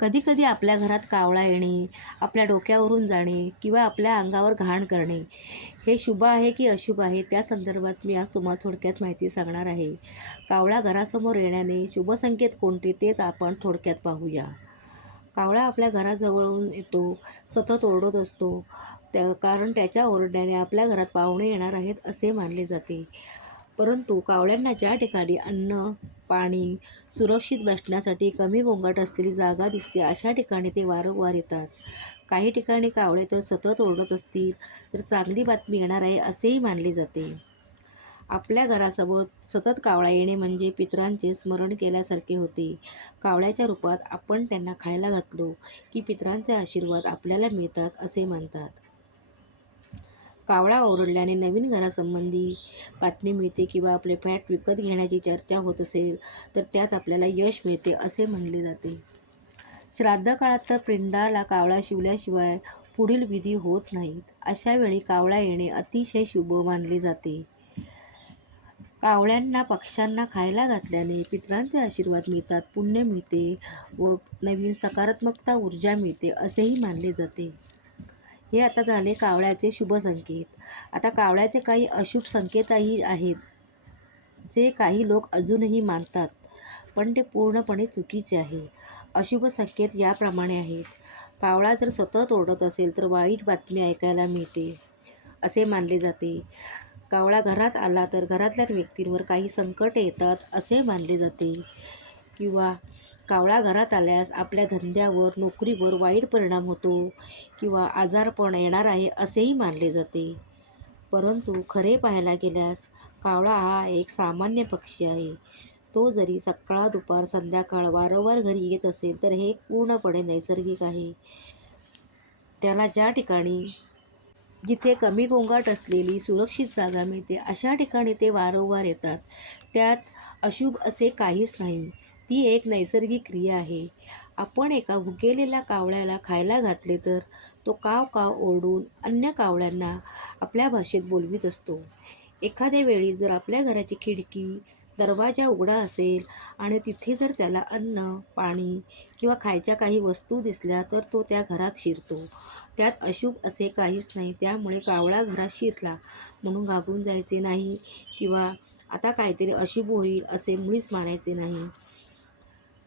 कधीकधी आपल्या घरात कावळा येणे आपल्या डोक्यावरून जाणे किंवा आपल्या अंगावर घाण करणे हे शुभ आहे की अशुभ आहे? त्या संदर्भात मी आज तुम्हाला थोडक्यात माहिती सांगणार आहे. कावळा घरासमोर येण्याने शुभ संकेत कोणते तेच आपण थोडक्यात पाहूया. कावळा आपल्या घराजवळून येतो सतत ओरडत असतो. त्या कारण त्याच्या ओरडण्याने आपल्या घरात पाहुणे येणार आहेत असे मानले जाते. परंतु कावळ्यांना ज्या ठिकाणी अन्न पाणी सुरक्षित बसण्यासाठी कमी गोंगाट असलेली जागा दिसते. अशा ठिकाणी ते वारंवार येतात. काही ठिकाणी कावळे तर सतत ओरडत असतील तर चांगली बातमी येणार आहे असेही मानले जाते. आपल्या घरासमोर सतत कावळा येणे म्हणजे पितरांचे स्मरण केल्यासारखे होते. कावळ्याच्या रूपात आपण त्यांना खायला घातलो की पितरांचे आशीर्वाद आपल्याला मिळतात असे मानतात. कावळा ओरडल्याने नवीन घरासंबंधी बातमी मिळते किंवा आपले फ्लॅट विकत घेण्याची चर्चा होत असेल तर त्यात आपल्याला यश मिळते असे म्हणले जाते. श्राद्ध काळात तर पिंडाला कावळा शिवल्याशिवाय पुढील विधी होत नाहीत. अशा वेळी कावळा येणे अतिशय शुभ मानले जाते. कावळ्यांना पक्ष्यांना खायला घातल्याने पितरांचे आशीर्वाद मिळतात पुण्य मिळते व नवीन सकारात्मकता ऊर्जा मिळते असेही मानले जाते. हे आता झाले कावळ्याचे शुभ संकेत आता कावळ्याचे काही अशुभ संकेतही आहेत जे काही लोक अजूनही मानतात पण ते पूर्णपणे चुकीचे आहे. अशुभ संकेत याप्रमाणे आहेत. कावळा जर सतत ओरडत असेल तर वाईट बातमी ऐकायला मिळते असे मानले जाते. कावळा घरात आला तर घरातल्या व्यक्तींवर काही संकट येतात असे मानले जाते. किंवा कावळा घरात आल्यास आपल्या धंद्यावर नोकरीवर वाईट परिणाम होतो किंवा आजारपण येणार आहे असेही मानले जाते. परंतु खरे पाहायला गेल्यास कावळा हा एक सामान्य पक्षी आहे. तो जरी सकाळ दुपार संध्याकाळ वारंवार घरी येत असेल तर हे पूर्णपणे नैसर्गिक आहे. त्याला ज्या ठिकाणी जिथे कमी गोंगाट असलेली सुरक्षित जागा मिळते अशा ठिकाणी ते वारंवार येतात. त्यात अशुभ असे काहीच नाही. ती एक नैसर्गिक क्रिया आहे. आपण एका भुकेलेल्या कावळ्याला खायला घातले तर तो काव काव ओरडून अन्य कावळ्यांना आपल्या भाषेत बोलवीत असतो. एखाद्या वेळी जर आपल्या घराची खिडकी दरवाजा उघडा असेल आणि तिथे जर त्याला अन्न पाणी किंवा खायच्या काही वस्तू दिसल्या तर तो त्या घरात शिरतो. त्यात अशुभ असे काहीच नाही त्यामुळे कावळा घरात शिरला म्हणून घाबरून जायचे नाही किंवा आता काहीतरी अशुभ होईल असे मुळीच मानायचे नाही.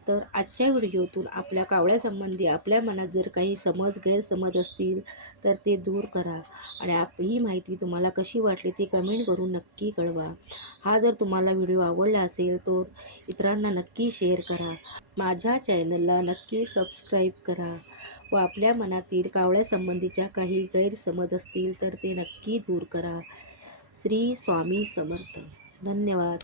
तर आजच्या व्हिडिओतून आपल्या कावळ्यासंबंधी आपल्या मनात जर काही समज गैरसमज असतील तर ते दूर करा. आणि आप ही माहिती तुम्हाला कशी वाटली ती कमेंट करून नक्की कळवा. हा जर तुम्हाला व्हिडिओ आवडला असेल तर इतरांना नक्की शेअर करा. माझ्या चॅनलला नक्की सबस्क्राईब करा. व आपल्या मनातील कावळ्यासंबंधीच्या काही गैरसमज असतील तर ते नक्की दूर करा. श्री स्वामी समर्थ. धन्यवाद.